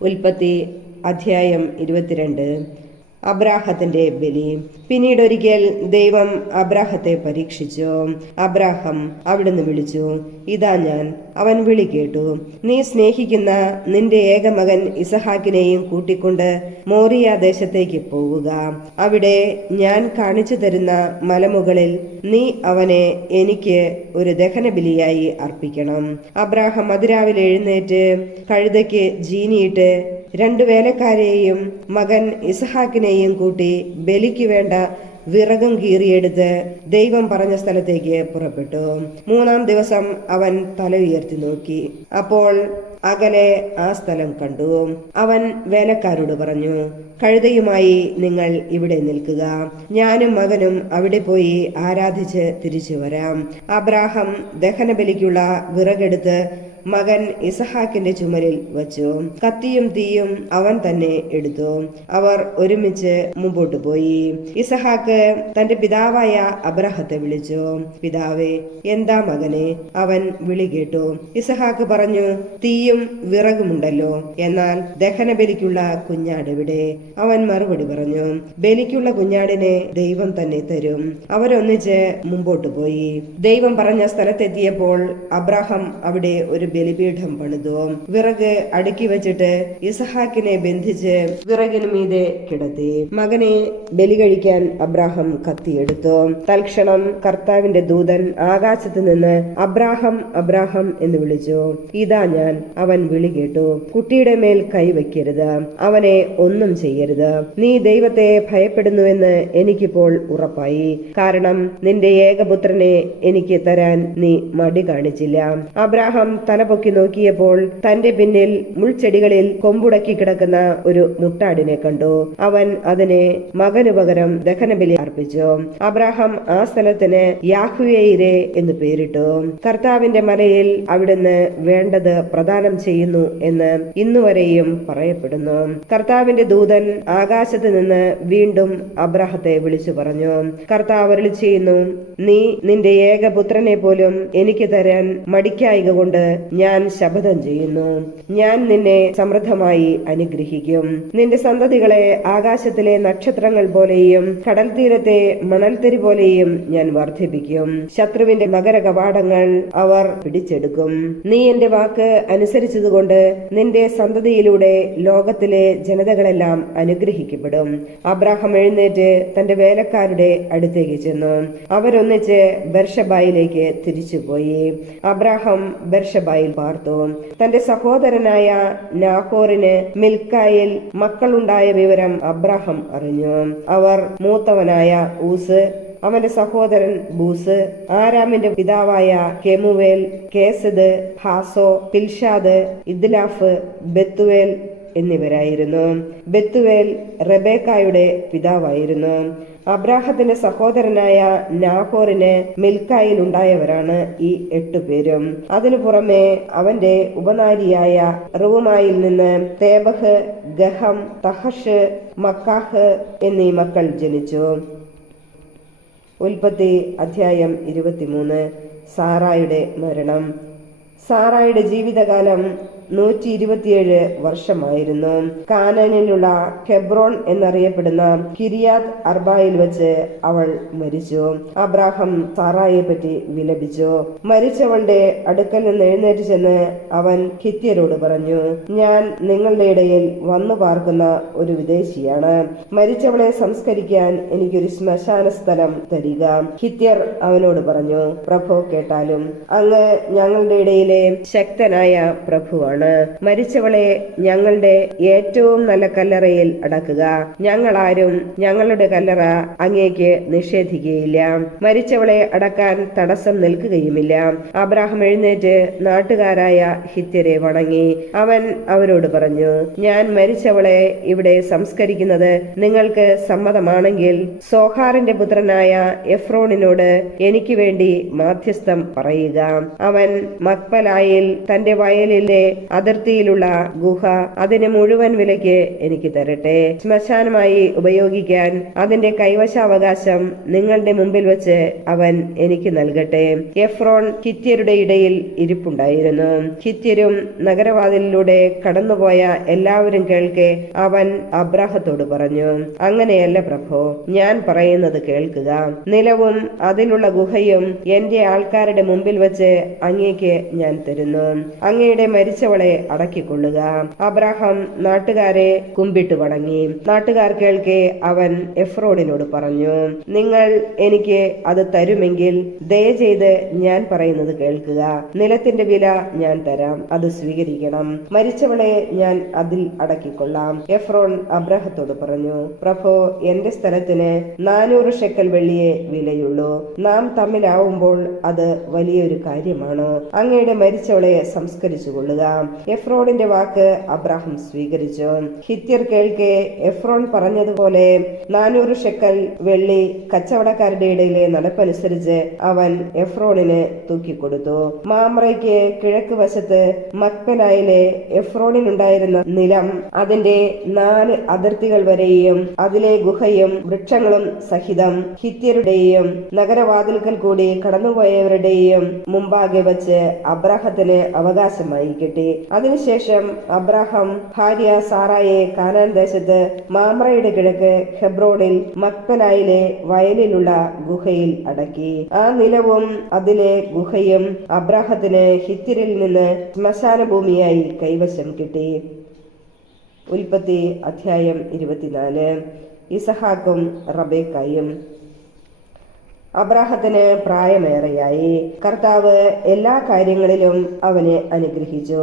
ഉൽപ്പത്തി അധ്യായം 22. അബ്രാഹത്തിന്റെ ബലി. പിന്നീടൊരിക്കൽ ദൈവം അബ്രാഹത്തെ പരീക്ഷിച്ചു. അബ്രാഹം അവിടുന്ന് വിളിച്ചു, ഇതാ ഞാൻ. അവൻ വിളി കേട്ടു. നീ സ്നേഹിക്കുന്ന നിന്റെ ഏകമകൻ ഇസഹാക്കിനെയും കൂട്ടിക്കൊണ്ട് മോറിയ ദേശത്തേക്ക് പോവുക. അവിടെ ഞാൻ കാണിച്ചു തരുന്ന മലമുകളിൽ നീ അവനെ എനിക്ക് ഒരു ദഹനബലിയായി അർപ്പിക്കണം. അബ്രാഹം അതിരാവിലെ എഴുന്നേറ്റ് കഴുതയ്ക്ക് ജീനിയിട്ട് 2 വേലക്കാരെയും മകൻ ഇസഹാക്കിനെയും കൂട്ടി ബലിക്ക് വേണ്ട വിറകും കീറിയെടുത്ത് ദൈവം പറഞ്ഞ സ്ഥലത്തേക്ക് പുറപ്പെട്ടു. 3-ാം ദിവസം അവൻ തല ഉയർത്തി നോക്കി. അപ്പോൾ അകലെ ആ സ്ഥലം കണ്ടു. അവൻ വേലക്കാരോട് പറഞ്ഞു, കഴുതയുമായി നിങ്ങൾ ഇവിടെ നിൽക്കുക. ഞാനും മകനും അവിടെ പോയി ആരാധിച്ച് തിരിച്ചു വരാം. അബ്രാഹം ദഹനബലിക്കുള്ള വിറകെടുത്ത് മകൻ ഇസഹാക്കിന്റെ ചുമലിൽ വച്ചു. കത്തിയും തീയും അവൻ തന്നെ എടുത്തു. അവർ ഒരുമിച്ച് മുമ്പോട്ട് പോയി. ഇസഹാക്ക് തന്റെ പിതാവായ അബ്രാഹത്തെ വിളിച്ചു, പിതാവേ. എന്താ മകനെ? അവൻ വിളി കേട്ടു. ഇസഹാക്ക് പറഞ്ഞു, തീയും വിറകുമുണ്ടല്ലോ, എന്നാൽ ദഹനബലിക്കുള്ള കുഞ്ഞാടെവിടെ? അവൻ മറുപടി പറഞ്ഞു, ബലിക്കുള്ള കുഞ്ഞാടിനെ ദൈവം തന്നെ തരും. അവരൊന്നിച്ച് മുമ്പോട്ട് പോയി. ദൈവം പറഞ്ഞ സ്ഥലത്തെത്തിയപ്പോൾ അബ്രാഹം അവിടെ ഒരു ബലിപീഠം പണിതു. വിറക് അടുക്കി വെച്ചിട്ട് ഇസഹാക്കിനെ ബന്ധിച്ച് വിറകിനു മീതെ കിടത്തി. മകനെ ബലി കഴിക്കാൻ അബ്രാഹം കത്തിയെടുത്തു. തൽക്ഷണം കർത്താവിന്റെ ദൂതൻ ആകാശത്ത് നിന്ന് അബ്രാഹം അബ്രാഹം എന്ന് വിളിച്ചു. ഇതാ ഞാൻ. അവൻ വിളി കേട്ടു. കുട്ടിയുടെ മേൽ കൈവയ്ക്കരുത്, അവനെ ഒന്നും ചെയ്യരുത്. നീ ദൈവത്തെ ഭയപ്പെടുന്നുവെന്ന് എനിക്കിപ്പോൾ ഉറപ്പായി. കാരണം നിന്റെ ഏകപുത്രനെ എനിക്ക് തരാൻ നീ മടി കാണിച്ചില്ല. അബ്രാഹം തലപൊക്കി നോക്കിയപ്പോൾ തന്റെ പിന്നിൽ മുൾച്ചെടികളിൽ കൊമ്പുടക്കി കിടക്കുന്ന ഒരു മുട്ടാടിനെ കണ്ടു. അവൻ അതിനെ മകനു പകരം ദഹനബലി അർപ്പിച്ചു. അബ്രാഹാം ആ സ്ഥലത്തിന് യാഹ്വേയിരെ എന്ന് പേരിട്ടു. കർത്താവിന്റെ മലയിൽ അവിടുന്ന് വേണ്ടത് പ്രദാനം ചെയ്യുന്നു എന്ന് ഇന്നുവരെയും പറയപ്പെടുന്നു. കർത്താവിന്റെ ദൂതൻ ആകാശത്ത് നിന്ന് വീണ്ടും അബ്രാഹത്തെ വിളിച്ചു പറഞ്ഞു, കർത്താവ് അരുളി ചെയ്യുന്നു, നീ നിന്റെ ഏകപുത്രനെ പോലും എനിക്ക് തരാൻ മടിക്കായിക കൊണ്ട് ഞാൻ ശപഥം ചെയ്യുന്നു. ഞാൻ നിന്നെ സമൃദ്ധമായി അനുഗ്രഹിക്കും. നിന്റെ സന്തതികളെ ആകാശത്തിലെ നക്ഷത്രങ്ങൾ പോലെയും കടൽ തീരത്തെ മണൽത്തരി പോലെയും ഞാൻ വർദ്ധിപ്പിക്കും. ശത്രുവിന്റെ നഗര കവാടങ്ങൾ അവർ പിടിച്ചെടുക്കും. നീ എന്റെ വാക്ക് അനുസരിച്ചതുകൊണ്ട് നിന്റെ സന്തതിയിലൂടെ ലോകത്തിലെ ജനതകളെല്ലാം അനുഗ്രഹിക്കപ്പെടും. അബ്രാഹാം എഴുന്നേറ്റ് തന്റെ വേലക്കാരുടെ അടുത്തേക്ക് ചെന്നു. അവരൊന്നിച്ച് ബെർശബായിലേക്ക് തിരിച്ചുപോയി. അബ്രാഹാം ബെർശബായിൽ പാർത്തു. തന്റെ സഹോദരനായ നാഹോറിന് മിൽക്കായിൽ മക്കളുണ്ടായ വിവരം അബ്രാഹാം അറിഞ്ഞു. അവർ മൂത്തവനായ ഊസ്, അവന്റെ സഹോദരൻ ബൂസ്, ആരാമിന്റെ പിതാവായ കെമുവേൽ, കേസദ്, ഹാസോ, പിൽഷാദ്, ഇദ്ലാഫ്, ബെത്തുവേൽ എന്നിവരായിരുന്നു. ബെത്തുവേൽ റെബേക്കായുടെ പിതാവായിരുന്നു. അബ്രാഹത്തിന്റെ സഹോദരനായ നാഹോറിന് മിൽക്കായിൽ ഉണ്ടായവരാണ് ഈ 8 പേരും. അതിനു പുറമെ അവന്റെ ഉപനാരിയായ റൂമായിൽ നിന്ന് തേബഹ്, ഗഹം, തഹഷ്, മക്കാഹ് എന്നീ മക്കൾ ജനിച്ചു. ഉൽപ്പത്തി അധ്യായം 23. സാറായുടെ മരണം. സാറായുടെ ജീവിതകാലം 127 വർഷമായിരുന്നു. കാനാനിലുള്ള ഹെബ്രോൺ എന്നറിയപ്പെടുന്ന കിരിയാത്ത് അർബായിൽ വെച്ച് അവൾ മരിച്ചു. അബ്രാഹാം സാറായെ പറ്റി വിലപിച്ചു. മരിച്ചവളുടെ അടുക്കൽ നിന്ന് എഴുന്നേറ്റ് ചെന്ന് അവൻ ഹിത്യരോട് പറഞ്ഞു, ഞാൻ നിങ്ങളുടെ ഇടയിൽ വന്നു പാർക്കുന്ന ഒരു വിദേശിയാണ്. മരിച്ചവളെ സംസ്കരിക്കാൻ എനിക്കൊരു ശ്മശാന സ്ഥലം തരിക. ഹിത്യർ അവനോട് പറഞ്ഞു, പ്രഭു കേട്ടാലും. അങ്ങ് ഞങ്ങളുടെ ഇടയിലെ ശക്തനായ പ്രഭുവാണ്. മരിച്ചവളെ ഞങ്ങളുടെ ഏറ്റവും നല്ല കല്ലറയിൽ അടക്കുക. ഞങ്ങളാരും ഞങ്ങളുടെ കല്ലറ അങ്ങേക്ക് നിഷേധിക്കുകയില്ല. മരിച്ചവളെ അടക്കാൻ തടസ്സം നിൽക്കുകയുമില്ല. അബ്രാഹാം എഴുന്നേറ്റ് നാട്ടുകാരായ ഹിത്യരെ വണങ്ങി. അവൻ അവരോട് പറഞ്ഞു, ഞാൻ മരിച്ചവളെ ഇവിടെ സംസ്കരിക്കുന്നത് നിങ്ങൾക്ക് സമ്മതമാണെങ്കിൽ സോഹാറിന്റെ പുത്രനായ എഫ്രോണിനോട് എനിക്ക് വേണ്ടി മാധ്യസ്ഥം പറയുക. അവൻ മക്പലായിൽ തന്റെ വയലിലെ അതിർത്തിയിലുള്ള ഗുഹ അതിന് മുഴുവൻ വിലയ്ക്ക് എനിക്ക് തരട്ടെ. ശ്മശാനമായി ഉപയോഗിക്കാൻ അതിന്റെ കൈവശാവകാശം നിങ്ങളുടെ മുമ്പിൽ വെച്ച് അവൻ എനിക്ക് നൽകട്ടെ. എഫ്രോൺ ഹിത്യരുടെ ഇടയിൽ ഇരിപ്പുണ്ടായിരുന്നു. ഹിത്യരും നഗരവാതിലിലൂടെ കടന്നുപോയ എല്ലാവരും കേൾക്കെ അവൻ അബ്രാഹത്തോട് പറഞ്ഞു, അങ്ങനെയല്ല പ്രഭോ, ഞാൻ പറയുന്നത് കേൾക്കുക. നിലവും അതിലുള്ള ഗുഹയും എന്റെ ആൾക്കാരുടെ മുമ്പിൽ വെച്ച് അങ്ങേക്ക് ഞാൻ തരുന്നു. അങ്ങയുടെ മരിച്ചവളെ അടക്കിക്കൊള്ളുക. അബ്രാഹാം നാട്ടുകാരെ കുമ്പിട്ട് വണങ്ങി. നാട്ടുകാർ കേൾക്കെ അവൻ എഫ്രോണിനോട് പറഞ്ഞു, നിങ്ങൾ എനിക്ക് അത് തരുമെങ്കിൽ ദയ ചെയ്ത് ഞാൻ പറയുന്നത് കേൾക്കുക. നിലത്തിന്റെ വില ഞാൻ തരാം, അത് സ്വീകരിക്കണം. മരിച്ചവളെ ഞാൻ അതിൽ അടക്കിക്കൊള്ളാം. എഫ്രോൺ അബ്രാഹത്തോട് പറഞ്ഞു, പ്രഭോ, എന്റെ സ്ഥലത്തിന് 400 ഷെക്കൽ വെള്ളിയെ വിലയുള്ളൂ. നാം തമ്മിലാവുമ്പോൾ അത് വലിയൊരു കാര്യമാണോ? അങ്ങയുടെ മരിച്ചവളെ സംസ്കരിച്ചു കൊള്ളുക. എഫ്രോണിന്റെ വാക്ക് അബ്രാഹാം സ്വീകരിച്ചു. ഹിത്യർ കേൾക്കെ എഫ്രോൺ പറഞ്ഞതുപോലെ 400 ഷെക്കൽ വെള്ളി കച്ചവടക്കാരുടെ ഇടയിലെ നടപ്പനുസരിച്ച് അവൻ എഫ്രോണിന് തൂക്കിക്കൊടുത്തു. മാമ്രയ്ക്ക് കിഴക്ക് വശത്ത് മക്പനായിലെ എഫ്രോണിനുണ്ടായിരുന്ന നിലം അതിന്റെ 4 അതിർത്തികൾ വരെയും അതിലെ ഗുഹയും വൃക്ഷങ്ങളും സഹിതം ഹിത്യരുടെയും നഗരവാതിൽക്കൽ കൂടി കടന്നുപോയവരുടെയും മുമ്പാകെ വച്ച് അബ്രാഹത്തിന് അവകാശമായി കിട്ടി. അതിനുശേഷം അബ്രാഹാം ഭാര്യ സാറായെ കാനാൻ ദേശത്ത് മാമ്രയുടെ കിഴക്ക് ഹെബ്രോണിൽ മക്പനായിലെ വയലിലുള്ള ഗുഹയിൽ അടക്കി. ആ നിലവും അതിലെ ഗുഹയും അബ്രാഹത്തിന് ഹിത്യരിൽ നിന്ന് ശ്മശാന ഭൂമിയായി കൈവശം കിട്ടി. ഉൽപ്പത്തി അധ്യായം 24. ഇസഹാക്കും റബേക്കായും. അബ്രാഹത്തിന് പ്രായമേറെയായി. കർത്താവ് എല്ലാ കാര്യങ്ങളിലും അവനെ അനുഗ്രഹിച്ചു.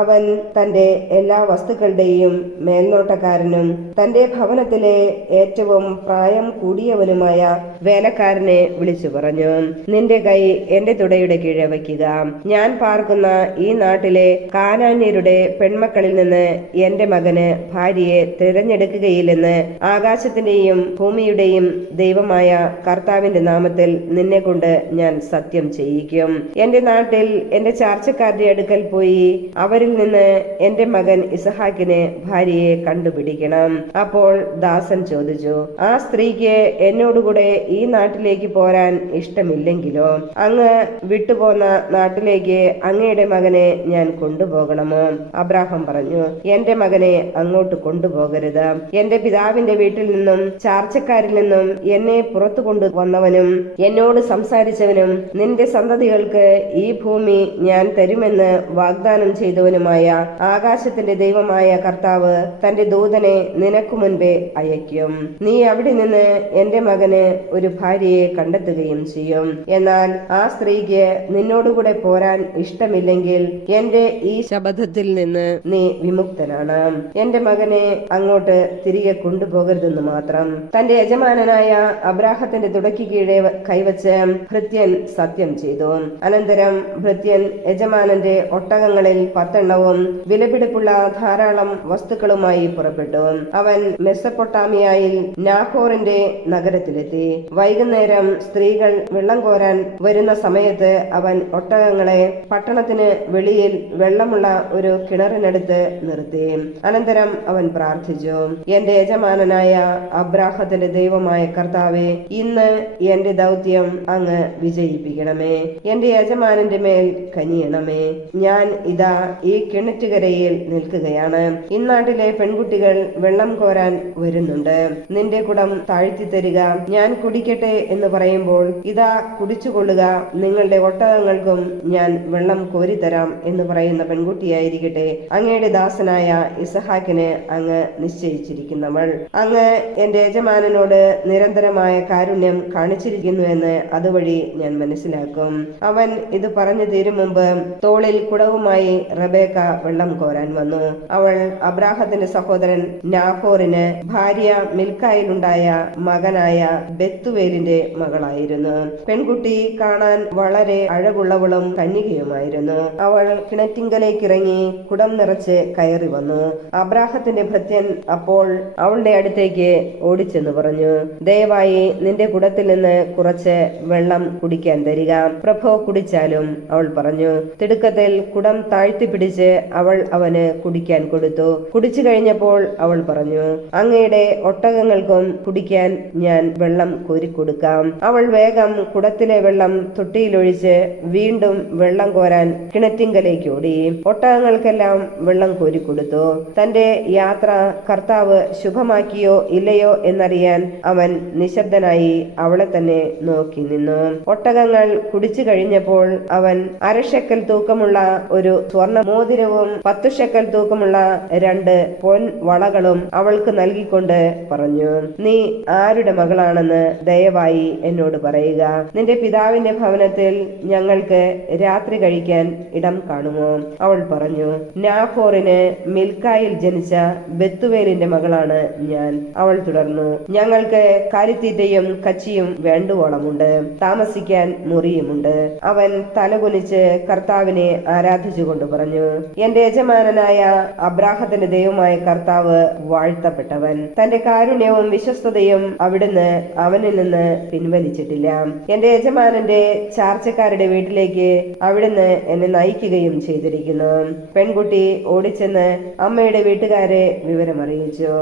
അവൻ തന്റെ എല്ലാ വസ്തുക്കളുടെയും മേൽനോട്ടക്കാരനും തന്റെ ഭവനത്തിലെ ഏറ്റവും പ്രായം കൂടിയവനുമായ വേലക്കാരനെ വിളിച്ചു പറഞ്ഞു, നിന്റെ കൈ എന്റെ തുടയുടെ കീഴെ വയ്ക്കുക. ഞാൻ പാർക്കുന്ന ഈ നാട്ടിലെ കാനാന്യരുടെ പെൺമക്കളിൽ നിന്ന് എന്റെ മകന് ഭാര്യയെ തിരഞ്ഞെടുക്കുകയില്ലെന്ന് ആകാശത്തിന്റെയും ഭൂമിയുടെയും ദൈവമായ കർത്താവിന്റെ നാമത്തിൽ നിന്നെ കൊണ്ട് ഞാൻ സത്യം ചെയ്യിക്കും. എന്റെ നാട്ടിൽ എന്റെ ചാർച്ചക്കാരുടെ അടുക്കൽ പോയി അവരിൽ നിന്ന് എന്റെ മകൻ ഇസഹാക്കിന് ഭാര്യയെ കണ്ടുപിടിക്കണം. അപ്പോൾ ദാസൻ ചോദിച്ചു, ആ സ്ത്രീക്ക് എന്നോടുകൂടെ ഈ നാട്ടിലേക്ക് പോരാൻ ഇഷ്ടമില്ലെങ്കിലോ? അങ്ങ് വിട്ടുപോന്ന നാട്ടിലേക്ക് അങ്ങയുടെ മകനെ ഞാൻ കൊണ്ടുപോകണമോ? അബ്രാഹാം പറഞ്ഞു, എന്റെ മകനെ അങ്ങോട്ട് കൊണ്ടുപോകരുത്. എന്റെ പിതാവിന്റെ വീട്ടിൽ നിന്നും ചാർച്ചക്കാരിൽ നിന്നും എന്നെ പുറത്തു കൊണ്ടുവന്നവനും എന്നോട് സംസാരിച്ചവനും നിന്റെ സന്തതികൾക്ക് ഈ ഭൂമി ഞാൻ തരുമെന്ന് വാഗ്ദാനം ചെയ്തവനുമായ ആകാശത്തിന്റെ ദൈവമായ കർത്താവ് തന്റെ ദൂതനെ നിനക്ക് മുൻപേ അയക്കും. നീ അവിടെ നിന്ന് എന്റെ മകന് ഒരു ഭാര്യയെ കണ്ടെത്തുകയും ചെയ്യും. എന്നാൽ ആ സ്ത്രീക്ക് നിന്നോടുകൂടെ പോരാൻ ഇഷ്ടമില്ലെങ്കിൽ എന്റെ ഈ ശപഥത്തിൽ നിന്ന് നീ വിമുക്തനാണ്. എന്റെ മകനെ അങ്ങോട്ട് തിരികെ കൊണ്ടുപോകരുതെന്ന് മാത്രം. തന്റെ യജമാനനായ അബ്രാഹത്തിന്റെ തുടയ്ക്ക് കീഴെ കൈവച്ച് ഭൃത്യൻ സത്യം ചെയ്തു. അനന്തരം ഭൃത്യൻ യജമാനന്റെ ഒട്ടകങ്ങളിൽ 10 എണ്ണവും വിലപിടിപ്പുള്ള ധാരാളം വസ്തുക്കളുമായി പുറപ്പെട്ടു. അവൻ മെസ്സപ്പൊട്ടാമിയായിൽ നാഹോറിന്റെ നഗരത്തിലെത്തി. വൈകുന്നേരം സ്ത്രീകൾ വെള്ളം കോരാൻ വരുന്ന സമയത്ത് അവൻ ഒട്ടകങ്ങളെ പട്ടണത്തിന് വെളിയിൽ വെള്ളമുള്ള ഒരു കിണറിനടുത്ത് നിർത്തി. അനന്തരം അവൻ പ്രാർത്ഥിച്ചു, എന്റെ യജമാനനായ അബ്രാഹത്തിന്റെ ദൈവമായ കർത്താവേ, ഇന്ന് എന്റെ ദൗത്യം അങ്ങ് വിജയിപ്പിക്കണമേ. എന്റെ യജമാനന്റെ മേൽ കനിയണമേ. ഞാൻ ഇതാ ഈ കിണറ്റുകരയിൽ നിൽക്കുകയാണ്. ഇന്നാട്ടിലെ പെൺകുട്ടികൾ വെള്ളം കോരാൻ വരുന്നുണ്ട്. നിന്റെ കുടം താഴ്ത്തി തരിക, ഞാൻ കുടിക്കട്ടെ എന്ന് പറയുമ്പോൾ ഇതാ കുടിച്ചുകൊള്ളുക, നിങ്ങളുടെ ഒട്ടകങ്ങൾക്കും ഞാൻ വെള്ളം കോരിത്തരാം എന്ന് പറയുന്ന പെൺകുട്ടിയായിരിക്കട്ടെ അങ്ങയുടെ ദാസനായ ഇസഹാക്കിന് അങ്ങ് നിശ്ചയിച്ചിരിക്കുന്നവൾ. അങ്ങ് എന്റെ യജമാനനോട് നിരന്തരമായ കാരുണ്യം കാണിച്ചിരിക്കുന്നുവെന്ന് അതുവഴി ഞാൻ മനസ്സിലാക്കും. അവൻ ഇത് പറഞ്ഞു തീരും മുമ്പ് തോളിൽ കുടവുമായി റബേക്ക വെള്ളം കോരാൻ വന്നു. അവൾ അബ്രാഹത്തിന്റെ സഹോദരൻ നാഹോറിന് ഭാര്യ മിൽക്കായിലുണ്ടായ മകനായ ബെത്തുവേലിന്റെ മകളായിരുന്നു. പെൺകുട്ടി കാണാൻ വളരെ അഴകുള്ളവളും കന്യകയുമായിരുന്നു. അവൾ കിണറ്റിങ്കലേക്കിറങ്ങി കുടം നിറച്ച് കയറി വന്നു. അബ്രാഹത്തിന്റെ ഭൃത്യൻ അപ്പോൾ അവളുടെ അടുത്തേക്ക് ഓടിച്ചെന്ന് പറഞ്ഞു, ദയവായി നിന്റെ കുടത്തിൽ നിന്ന് കുറച്ച് വെള്ളം കുടിക്കാൻ തരിക. പ്രഭോ കുടിച്ചാലും. അവൾ പറഞ്ഞു. തിടുക്കത്തിൽ കുടം താഴ്ത്തിപ്പിടിച്ച് അവൾ അവന് കുടിക്കാൻ കൊടുത്തു. കുടിച്ചു കഴിഞ്ഞപ്പോൾ അവൾ പറഞ്ഞു, അങ്ങയുടെ ഒട്ടകങ്ങൾക്കും കുടിക്കാൻ ഞാൻ വെള്ളം കോരിക്കൊടുക്കാം. അവൾ വേഗം കുടത്തിലെ വെള്ളം തൊട്ടിയിലൊഴിച്ച് വീണ്ടും വെള്ളം കോരാൻ കിണറ്റിങ്കലേക്ക് ഓടി. ഒട്ടകങ്ങൾക്കെല്ലാം വെള്ളം കോരിക്കൊടുത്തു. തന്റെ യാത്ര കർത്താവ് ശുഭമാക്കിയോ ഇല്ലയോ എന്നറിയാൻ അവൻ നിശബ്ദനായി അവളെ തന്നെ നോക്കി നിന്നു. ഒട്ടകങ്ങൾ കുടിച്ചു കഴിഞ്ഞപ്പോൾ അവൻ 1/2 ശെക്കൽ തൂക്കമുള്ള ഒരു സ്വർണ്ണ മോതിരവും 10 ശെക്കൽ തൂക്കമുള്ള 2 പൊൻ വളകളും അവൾക്ക് നൽകിക്കൊണ്ട് പറഞ്ഞു, നീ ആരുടെ മകളാണെന്ന് ദയവായി എന്നോട് പറയുക. നിന്റെ പിതാവിന്റെ ഭവനത്തിൽ ഞങ്ങൾക്ക് രാത്രി കഴിക്കാൻ ഇടം കാണുമോ? അവൾ പറഞ്ഞു, നാഹോറിന് മിൽക്കായിൽ ജനിച്ച ബെത്തുവേലിന്റെ മകളാണ് ഞാൻ. അവൾ തുടർന്നു, ഞങ്ങൾക്ക് കാലിത്തീറ്റയും കച്ചിയും വേണ്ടുവോളമുണ്ട്, താമസിക്കാൻ മുറിയുമുണ്ട്. അവൻ തലകുനിച്ച് കർത്താവിനെ ആരാധിച്ചുകൊണ്ട് പറഞ്ഞു, എന്റെ യജമാനനായ അബ്രാഹത്തിന്റെ ദൈവമായ കർത്താവ് വാഴ്ത്തപ്പെട്ടവൻ. തന്റെ കാരുണ്യവും വിശ്വസ്തതയും അവിടുന്ന് അവനിൽ നിന്ന് പിൻവലിച്ചിട്ടില്ല. എന്റെ യജമാനന്റെ ചാർച്ചക്കാരുടെ വീട്ടിലേക്ക് അവിടുന്ന് എന്നെ നയിക്കുകയും ചെയ്തിരിക്കുന്നു. പെൺകുട്ടി ഓടിച്ചെന്ന് അമ്മയുടെ വീട്ടുകാരെ വിവരമറിയിച്ചു.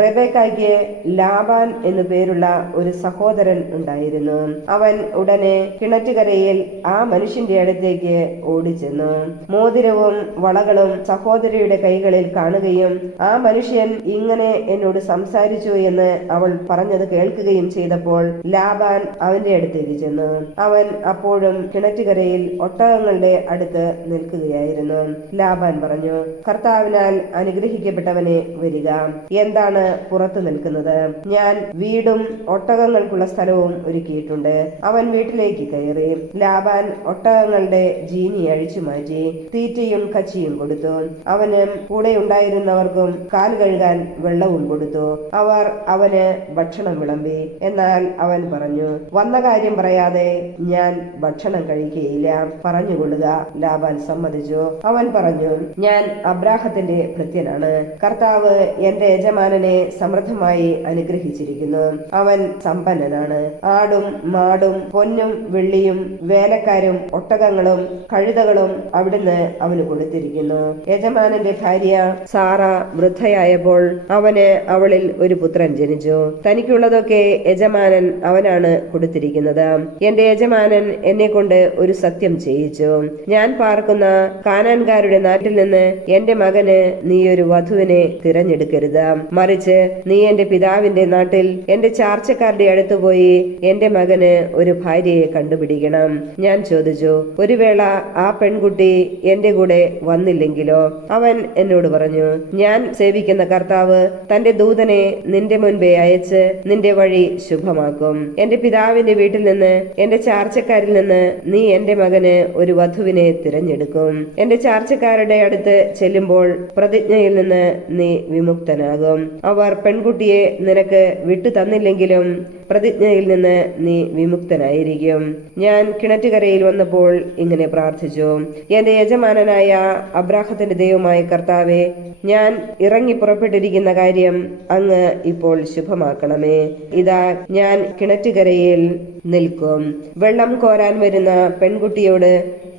റെബേക്കായ്ക്ക് ലാബാൻ എന്നു പേരുള്ള ഒരു സഹോദരൻ ഉണ്ടായിരുന്നു. അവൻ ഉടനെ കിണറ്റുകരയിൽ ആ മനുഷ്യന്റെ അടുത്തേക്ക് ഓടിച്ചെന്നു. മോതിരവും വളകളും സഹോദരിയുടെ കൈകളിൽ കാണുകയും ആ മനുഷ്യൻ ഇങ്ങനെ എന്നോട് സംസാരിച്ചു എന്ന് അവൾ പറഞ്ഞത് കേൾക്കുകയും ചെയ്തപ്പോൾ ലാബാൻ അവന്റെ അടുത്തേക്ക് ചെന്നു. അവൻ അപ്പോഴും കിണറ്റുകരയിൽ ഒട്ടകങ്ങളുടെ അടുത്ത് നിൽക്കുകയായിരുന്നു. ലാബാൻ പറഞ്ഞു, കർത്താവിനാൽ അനുഗ്രഹിക്കപ്പെട്ടവനെ വരിക. എന്താണ് പുറത്തു നിൽക്കുന്നത്? ഞാൻ വീടും ഒട്ടകങ്ങൾക്കുള്ള സ്ഥലവും ഒരുക്കിയിട്ടുണ്ട്. അവൻ വീട്ടിലേക്ക് കയറി. ലാബാൻ ഒട്ടകങ്ങളുടെ ജീനി അഴിച്ചു മാറ്റി തീറ്റയും കച്ചിയും കൊടുത്തു. അവനും കൂടെ ഉണ്ടായിരുന്നവർക്കും കാൽ കഴുകാൻ വെള്ളവും കൊടുത്തു. അവർ അവന് ഭക്ഷണം വിളമ്പി. എന്നാൽ അവൻ പറഞ്ഞു, വന്ന കാര്യം പറയാതെ ഞാൻ ഭക്ഷണം കഴിക്കുകയില്ല. പറഞ്ഞുകൊള്ളുക. ലാബാൻ സമ്മതിച്ചു. അവൻ പറഞ്ഞു, ഞാൻ അബ്രാഹത്തിന്റെ ഭൃത്യനാണ്. കർത്താവ് എന്റെ യജമാനനെ സമൃദ്ധമായി അനുഗ്രഹിച്ചിരിക്കുന്നു. അവൻ സമ്പന്നനാണ്. ആടും മാടും പൊന്നും വെള്ളിയും വേലക്കാരും ഒട്ടകങ്ങളും കഴുതകളും അവിടുന്ന് അവന് കൊടുത്തിരിക്കുന്നു. യജമാനന്റെ ഭാര്യ സാറ വൃദ്ധയായപ്പോൾ അവന് അവളിൽ ഒരു പുത്രൻ ജനിച്ചു. തനിക്കുള്ളതൊക്കെ യജമാനൻ അവനാണ് കൊടുത്തിരിക്കുന്നത്. എന്റെ യജമാനൻ എന്നെ കൊണ്ട് ഒരു സത്യം ചെയ്യിച്ചു. ഞാൻ പാർക്കുന്ന കാനാൻകാരുടെ നാട്ടിൽ നിന്ന് എന്റെ മകന് നീ ഒരു വധുവിനെ തിരഞ്ഞെടുക്കരുത്. മറിച്ച് നീ എന്റെ പിതാവിന്റെ നാട്ടിൽ എന്റെ ചാർച്ചക്കാരുടെ അടുത്ത് പോയി എന്റെ മകന് ഒരു ഭാര്യയെ കണ്ടുപിടിക്കണം. ഞാൻ ചോദിച്ചു, ഒരു വേള ആ പെൺകുട്ടി എന്റെ കൂടെ വന്നില്ലെങ്കിലോ? അവൻ എന്നോട് പറഞ്ഞു, ഞാൻ സേവിക്കുന്ന കർത്താവ് തന്റെ ദൂതനെ നിന്റെ മുൻപേ അയച്ച് നിന്റെ വഴി ശുഭമാക്കും. എന്റെ പിതാവിന്റെ വീട്ടിൽ നിന്ന് എന്റെ ചാർച്ചക്കാരിൽ നിന്ന് നീ എന്റെ മകന് ഒരു വധുവിനെ തിരഞ്ഞെടുക്കും. എന്റെ ചാർച്ചക്കാരുടെ അടുത്ത് ചെല്ലുമ്പോൾ പ്രതിജ്ഞയിൽ നിന്ന് നീ വിമുക്തനാകും. അവർ പെൺകുട്ടിയെ നിനക്ക് വിട്ടു തന്നില്ലെങ്കിലും പ്രതിജ്ഞയിൽ നിന്ന് നീ വിമുക്തനായിരിക്കും. ഞാൻ കിണറ്റുകരയിൽ വന്നപ്പോൾ ഇങ്ങനെ പ്രാർത്ഥിച്ചു, എന്റെ യജമാനനായ അബ്രാഹത്തിന്റെ ദൈവമായ കർത്താവെ, ഞാൻ ഇറങ്ങി പുറപ്പെട്ടിരിക്കുന്ന കാര്യം അങ്ങ് ഇപ്പോൾ ശുഭമാക്കണമേ. ഇതാ ഞാൻ കിണറ്റുകരയിൽ നിൽക്കും. വെള്ളം കോരാൻ വരുന്ന പെൺകുട്ടിയോട്,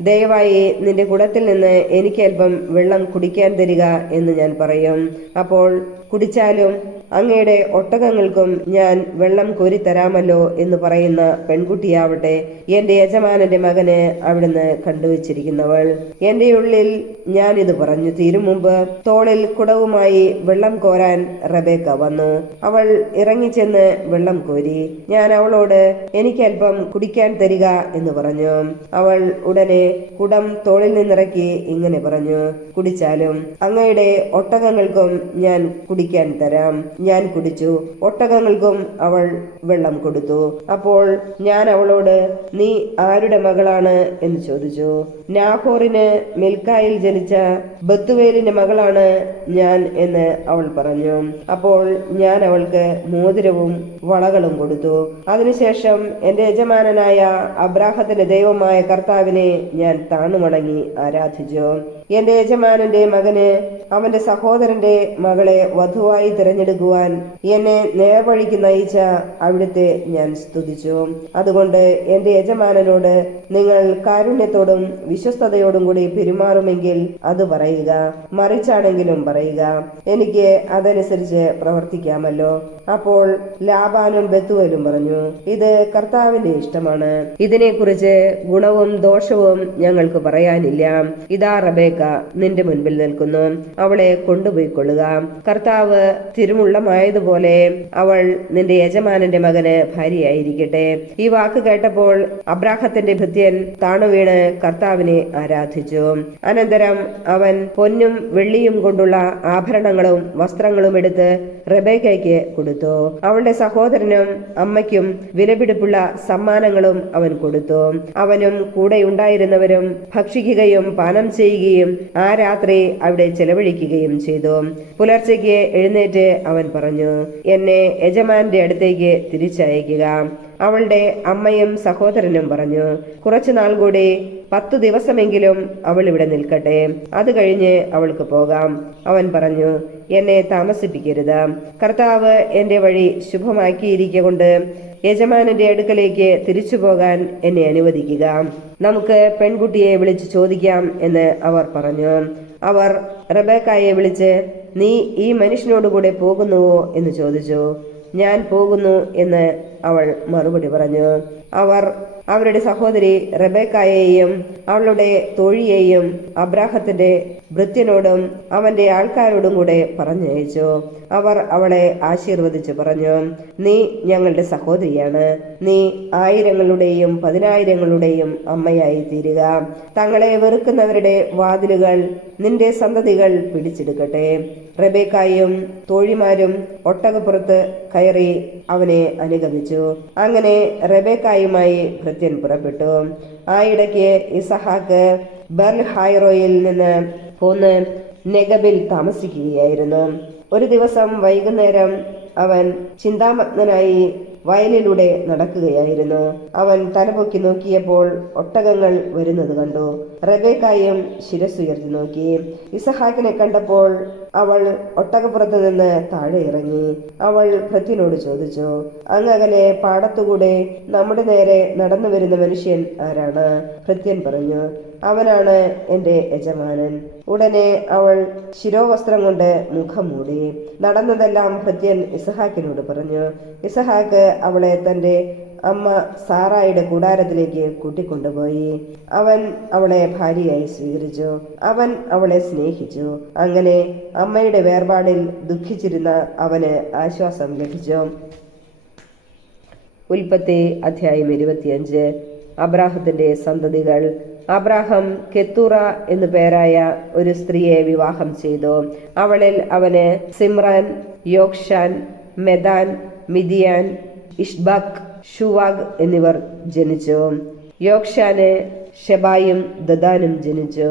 ദയവായി നിന്റെ കുടത്തിൽ നിന്ന് എനിക്ക് അല്പം വെള്ളം കുടിക്കാൻ തരിക എന്ന് ഞാൻ പറയും. അപ്പോൾ കുടിച്ചാലും അങ്ങയുടെ ഒട്ടകങ്ങൾക്കും ഞാൻ വെള്ളം കോരിത്തരാമല്ലോ എന്ന് പറയുന്ന പെൺകുട്ടിയാവട്ടെ എന്റെ യജമാനന്റെ മകന് അവിടുന്ന് കണ്ടുവച്ചിരിക്കുന്നവൾ. എന്റെ ഉള്ളിൽ ഞാൻ ഇത് പറഞ്ഞു തീരും മുമ്പ് തോളിൽ കുടവുമായി വെള്ളം കോരാൻ റബേക്ക വന്നു. അവൾ ഇറങ്ങിച്ചെന്ന് വെള്ളം കോരി. ഞാൻ അവളോട്, എനിക്ക് അല്പം കുടിക്കാൻ തരിക എന്ന് പറഞ്ഞു. അവൾ ഉടനെ കുടം തോളിൽ നിന്നിറക്കി ഇങ്ങനെ പറഞ്ഞു, കുടിച്ചാലും അങ്ങയുടെ ഒട്ടകങ്ങൾക്കും ഞാൻ കുടിക്കാൻ തരാം. ഞാൻ കുടിച്ചു. ഒട്ടകങ്ങൾക്കും അവൾ വെള്ളം കൊടുത്തു. അപ്പോൾ ഞാൻ അവളോട്, നീ ആരുടെ മകളാണ് എന്ന് ചോദിച്ചു. നാഹോറിന് മിൽക്കായിൽ ജനിച്ച ബത്തുവേലിന്റെ മകളാണ് ഞാൻ എന്ന് അവൾ പറഞ്ഞു. അപ്പോൾ ഞാൻ അവൾക്ക് മോതിരവും വളകളും കൊടുത്തു. അതിനുശേഷം എന്റെ യജമാനനായ അബ്രാഹത്തിന്റെ ദൈവമായ കർത്താവിനെ ഞാൻ താണുമടങ്ങി ആരാധിച്ചു. എന്റെ യജമാനന്റെ മകന് അവന്റെ സഹോദരന്റെ മകളെ വധുവായി തിരഞ്ഞെടുക്കുവാൻ എന്നെ നേർവഴിക്ക് നയിച്ച അവിടുത്തെ ഞാൻ സ്തുതിച്ചു. അതുകൊണ്ട് എന്റെ യജമാനനോട് നിങ്ങൾ കാരുണ്യത്തോടും വിശ്വസ്തയോടും കൂടി പെരുമാറുമെങ്കിൽ അത് പറയുക, മറിച്ചാണെങ്കിലും പറയുക, എനിക്ക് അതനുസരിച്ച് പ്രവർത്തിക്കാമല്ലോ. അപ്പോൾ ലാബാനും ബെത്തുവേലും പറഞ്ഞു, ഇത് കർത്താവിന്റെ ഇഷ്ടമാണ്. ഇതിനെക്കുറിച്ച് ഗുണവും ദോഷവും ഞങ്ങൾക്ക് പറയാനില്ല. ഇതാ റബേക്ക നിന്റെ മുൻപിൽ നിൽക്കുന്നു, അവളെ കൊണ്ടുപോയിക്കൊള്ളുക. കർത്താവ് തിരുമുള്ളമായതുപോലെ അവൾ നിന്റെ യജമാനന്റെ മകന് ഭാര്യയായിരിക്കട്ടെ. ഈ വാക്ക് കേട്ടപ്പോൾ അബ്രാഹത്തിന്റെ ഭൃത്യൻ താണുവീണ് കർത്താവിനെ ആരാധിച്ചു. അനന്തരം അവൻ പൊന്നും വെള്ളിയും കൊണ്ടുള്ള ആഭരണങ്ങളും വസ്ത്രങ്ങളും എടുത്ത് റബേക്കയ്ക്ക് കൊടുത്തു. അവളുടെ സഹോദരനും അമ്മയ്ക്കും വിലപിടിപ്പുള്ള സമ്മാനങ്ങളും അവൻ കൊടുത്തു. അവനും കൂടെയുണ്ടായിരുന്നവരും ഭക്ഷിക്കുകയും പാനം ചെയ്യുകയും ആ രാത്രി അവിടെ ചെലവഴിക്കുകയും ചെയ്തു. പുലർച്ചയ്ക്ക് എഴുന്നേറ്റ് അവൻ പറഞ്ഞു, എന്നെ യജമാന്റെ അടുത്തേക്ക് തിരിച്ചയക്കുക. അവളുടെ അമ്മയും സഹോദരനും പറഞ്ഞു, കുറച്ചുനാൾ കൂടി 10 ദിവസമെങ്കിലും അവൾ ഇവിടെ നിൽക്കട്ടെ, അത് കഴിഞ്ഞ് അവൾക്ക് പോകാം. അവൻ പറഞ്ഞു, എന്നെ താമസിപ്പിക്കരുത്. കർത്താവ് എന്റെ വഴി ശുഭമാക്കിയിരിക്കൊണ്ട് യജമാനന്റെ അടുക്കലേക്ക് തിരിച്ചു പോകാൻ എന്നെ അനുവദിക്കുക. നമുക്ക് പെൺകുട്ടിയെ വിളിച്ച് ചോദിക്കാം എന്ന് അവർ പറഞ്ഞു. അവർ റബേക്കായെ വിളിച്ച്, നീ ഈ മനുഷ്യനോടുകൂടെ പോകുന്നുവോ എന്ന് ചോദിച്ചു. ഞാൻ പോകുന്നു എന്ന് അവൾ മറുപടി പറഞ്ഞു. അവർ അവരുടെ സഹോദരി റബേക്കായെയും അവളുടെ തോഴിയെയും അബ്രാഹത്തിന്റെ ഭൃത്യനോടും അവന്റെ ആൾക്കാരോടും കൂടെ പറഞ്ഞയച്ചു. അവർ അവളെ ആശീർവദിച്ചു പറഞ്ഞു, നീ ഞങ്ങളുടെ സഹോദരിയാണ്. നീ 1000ങ്ങളുടെയും 10,000ങ്ങളുടെയും അമ്മയായി തീരുക. തങ്ങളെ വെറുക്കുന്നവരുടെ വാതിലുകൾ നിന്റെ സന്തതികൾ പിടിച്ചെടുക്കട്ടെ. റബേക്കായും തോഴിമാരും ഒട്ടകപ്പുറത്ത് കയറി അവനെ അനുഗമിച്ചു. അങ്ങനെ റബേക്കായുമായി ഭൃത്യൻ പുറപ്പെട്ടു. ആയിടയ്ക്ക് ഇസഹാക്ക് ബെർൽഹായിറോയിൽ നിന്ന് പോന്ന് നെഗബിൽ താമസിക്കുകയായിരുന്നു. ഒരു ദിവസം വൈകുന്നേരം അവൻ ചിന്താമഗ്നനായി വയലിലൂടെ നടക്കുകയായിരുന്നു. അവൻ തലപൊക്കി നോക്കിയപ്പോൾ ഒട്ടകങ്ങൾ വരുന്നത് കണ്ടു. റബേക്കായും ശിരസ്സുയർത്തി നോക്കി. ഇസഹാക്കിനെ കണ്ടപ്പോൾ അവൾ ഒട്ടകപ്പുറത്ത് നിന്ന് താഴെ ഇറങ്ങി. അവൾ ഭൃത്യനോട് ചോദിച്ചു, അങ്ങകലെ പാടത്തുകൂടെ നമ്മുടെ നേരെ നടന്നു വരുന്ന മനുഷ്യൻ ആരാണ്? ഭൃത്യൻ പറഞ്ഞു, അവനാണ് എന്റെ യജമാനൻ. ഉടനെ അവൾ ശിരോവസ്ത്രം കൊണ്ട് മുഖം മൂടി. നടന്നതെല്ലാം ഭൃത്യൻ ഇസഹാക്കിനോട് പറഞ്ഞു. ഇസഹാക്ക് അവളെ തന്റെ അമ്മ സാറായുടെ കൂടാരത്തിലേക്ക് കൂട്ടിക്കൊണ്ടുപോയി. അവൻ അവളെ ഭാര്യയായി സ്വീകരിച്ചു. അവൻ അവളെ സ്നേഹിച്ചു. അങ്ങനെ അമ്മയുടെ വേർപാടിൽ ദുഃഖിച്ചിരുന്ന അവന് ആശ്വാസം ലഭിച്ചു. ഉൽപ്പത്തി അധ്യായം 25. അബ്രാഹത്തിന്റെ സന്തതികൾ. അബ്രാഹം കെത്തൂറ എന്നു പേരായ ഒരു സ്ത്രീയെ വിവാഹം ചെയ്തു. അവളിൽ അവന് സിമ്രാൻ, യോക്ഷാൻ, മെദാൻ, മിദിയാൻ, ഇഷ്ബാക്, ഷുവാഗ് എന്നിവർ ജനിച്ചു. യോക്ഷാന് ഷെബായും ദദാനും ജനിച്ചു.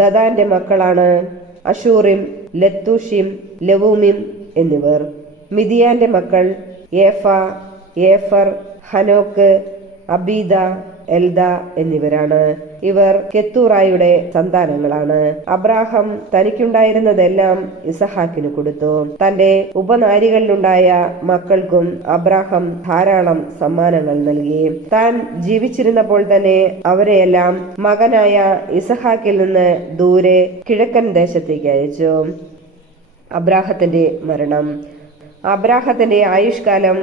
ദദാന്റെ മക്കളാണ് അഷൂറിം, ലത്തൂഷിം, ലവൂമിം എന്നിവർ. മിദിയാന്റെ മക്കൾ ഏഫ, ഏഫർ, ഹനോക്ക്, അബീദ, എൽദ എന്നിവരാണ്. ഇവർ കെത്തൂറായുടെ സന്താനങ്ങളാണ്. അബ്രാഹം തനിക്കുണ്ടായിരുന്നതെല്ലാം ഇസഹാക്കിന് കൊടുത്തു. തന്റെ ഉപനാരികളിലുണ്ടായ മക്കൾക്കും അബ്രാഹം ധാരാളം സമ്മാനങ്ങൾ നൽകി. താൻ ജീവിച്ചിരുന്നപ്പോൾ തന്നെ അവരെയെല്ലാം മകനായ ഇസഹാക്കിൽ നിന്ന് ദൂരെ കിഴക്കൻ ദേശത്തേക്ക് അയച്ചു. അബ്രാഹത്തിന്റെ മരണം. അബ്രാഹത്തിന്റെ ആയുഷ്കാലം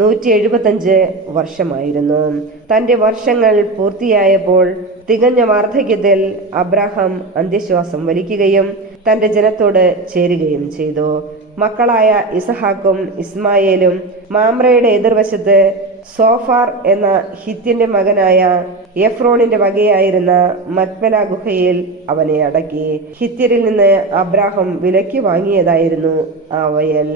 175 വർഷമായിരുന്നു. തന്റെ വർഷങ്ങൾ പൂർത്തിയായപ്പോൾ തികഞ്ഞ വാർദ്ധക്യത്തിൽ അബ്രാഹം അന്ത്യശ്വാസം വലിക്കുകയും തന്റെ ജനത്തോട് ചേരുകയും ചെയ്തു. മക്കളായ ഇസഹാക്കും ഇസ്മായേലും മാമ്രയുടെ എതിർവശത്ത് സോഫാർ എന്ന ഹിത്യന്റെ മകനായ എഫ്രോണിന്റെ വകയായിരുന്ന മക്പെല ഗുഹയിൽ അവനെ അടക്കി. ഹിത്യരിൽ നിന്ന് അബ്രാഹം വിലയ്ക്ക് വാങ്ങിയതായിരുന്നു ആ വയൽ.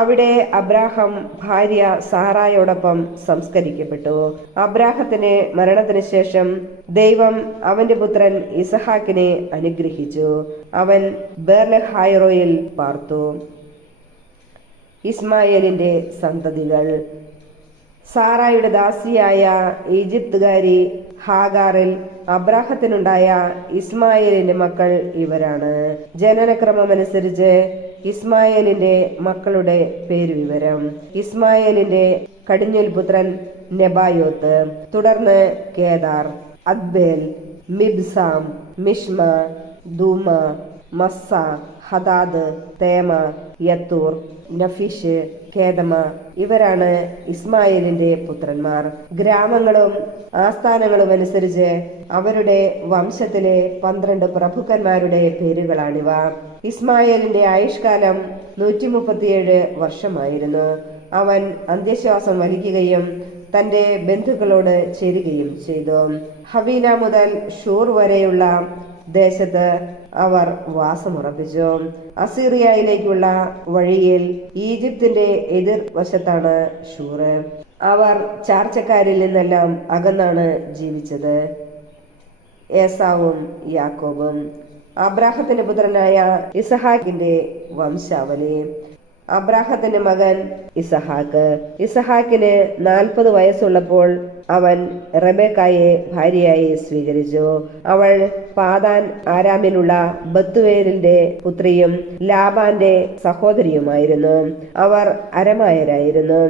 അവിടെ അബ്രാഹം ഭാര്യ സാറായോടൊപ്പം സംസ്കരിക്കപ്പെട്ടു. അബ്രാഹത്തിന്റെ മരണത്തിന് ശേഷം ദൈവം അവന്റെ പുത്രൻ ഇസഹാക്കിനെ അനുഗ്രഹിച്ചു. അവൻ ബെർലഹായിറോയിൽ പാർത്തു. ഇസ്മായേലിന്റെ സന്തതികൾ. സാറായുടെ ദാസിയായ ഈജിപ്തുകാരി ഹാഗാറിൽ അബ്രാഹത്തിനുണ്ടായ ഇസ്മായേലിന്റെ മക്കൾ ഇവരാണ്. ജനനക്രമമനുസരിച്ച് ഇസ്മായേലിന്റെ മക്കളുടെ പേരുവിവരം: ഇസ്മായേലിന്റെ കടിഞ്ഞൂൽ പുത്രൻ നെബായോത്ത്, തുടർന്ന് കേദാർ, അദ്ബേൽ, മിബ്സാം, മിഷ്മ, ദൂമ, മസ്സ, ഹദാദ്, തേമ, യത്തൂർ, നഫീഷ്, കേദമ. ഇവരാണ് ഇസ്മായേലിന്റെ പുത്രന്മാർ. ഗ്രാമങ്ങളും ആസ്ഥാനങ്ങളും അനുസരിച്ച് അവരുടെ വംശത്തിലെ 12 പ്രഭുക്കന്മാരുടെ പേരുകളാണിവ. ഇസ്മായേലിന്റെ ആയുഷ്കാലം 137 വർഷമായിരുന്നു. അവൻ അന്ത്യശ്വാസം വലിക്കുകയും തന്റെ ബന്ധുക്കളോട് ചേരുകയും ചെയ്തു. ഹവീല മുതൽ ഷൂർ വരെയുള്ള ദേശത്ത് അവർ വാസമുറപ്പിച്ചു. അസീറിയയിലേക്കുള്ള വഴിയിൽ ഈജിപ്തിന്റെ എതിർവശത്താണ് ഷൂർ. അവർ ചാർച്ചക്കാരിൽ നിന്നെല്ലാം അകന്നാണ് ജീവിച്ചത്. ഏസാവും യാക്കോബും. അബ്രാഹത്തിന്റെ പുത്രനായ ഇസഹാക്കിന്റെ വംശാവലി. അബ്രാഹത്തിന്റെ മകൻ ഇസഹാക്ക്. ഇസഹാക്കിന് 40 വയസ്സുള്ളപ്പോൾ അവൻ റെബേക്കായെ ഭാര്യയായി സ്വീകരിച്ചു. അവൾ പാതാൻ ആരാമിലുള്ള ബത്തുവേലിന്റെ പുത്രിയും ലാബാന്റെ സഹോദരിയുമായിരുന്നു. അവർ അരമായരായിരുന്നു.